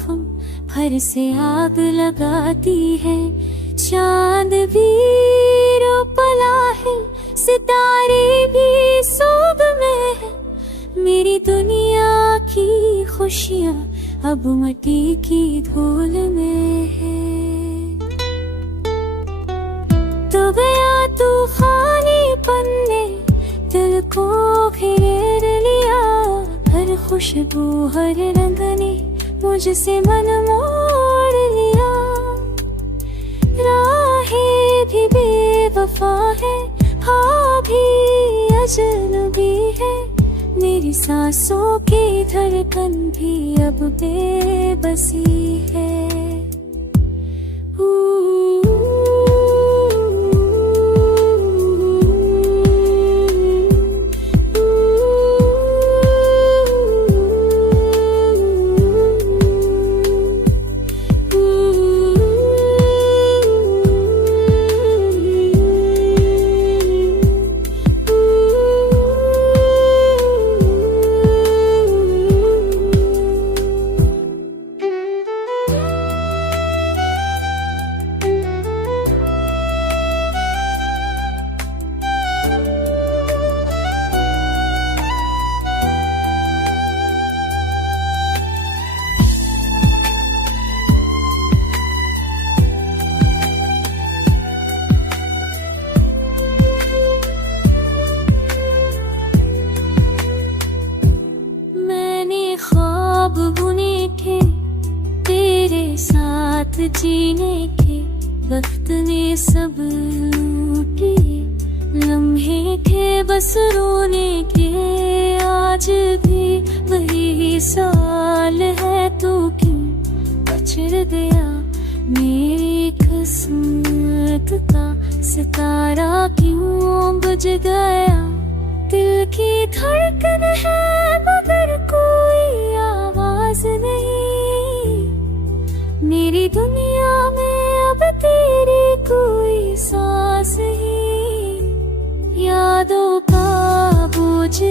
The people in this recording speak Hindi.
जख्म भर से आग लगाती है। चांद भी रो पला है, सितारे भी सोग में है। मेरी दुनिया की खुशियाँ अब मिट्टी की धूल में है। तो गया तूफानीपन ने दिल को घेर लिया। हर खुशबू हर रंग ने मुझसे मन मोड़ लिया। राहें भी बेवफा है, हाँ भी अजनबी है। मेरी सांसों की धड़कन भी अब बेबसी है। बुने थे तेरे साथ जीने के, वक्त ने सब लूटे। लम्हे थे बस रोने के, आज भी वही सवाल है, तू क्यों बछड़ गया। मेरी किस्मत का सितारा क्यों बुझ गया। दिल की धड़कन है मगर कोई आवाज नहीं। मेरी दुनिया में अब तेरी कोई सांस नहीं। यादों का बोझ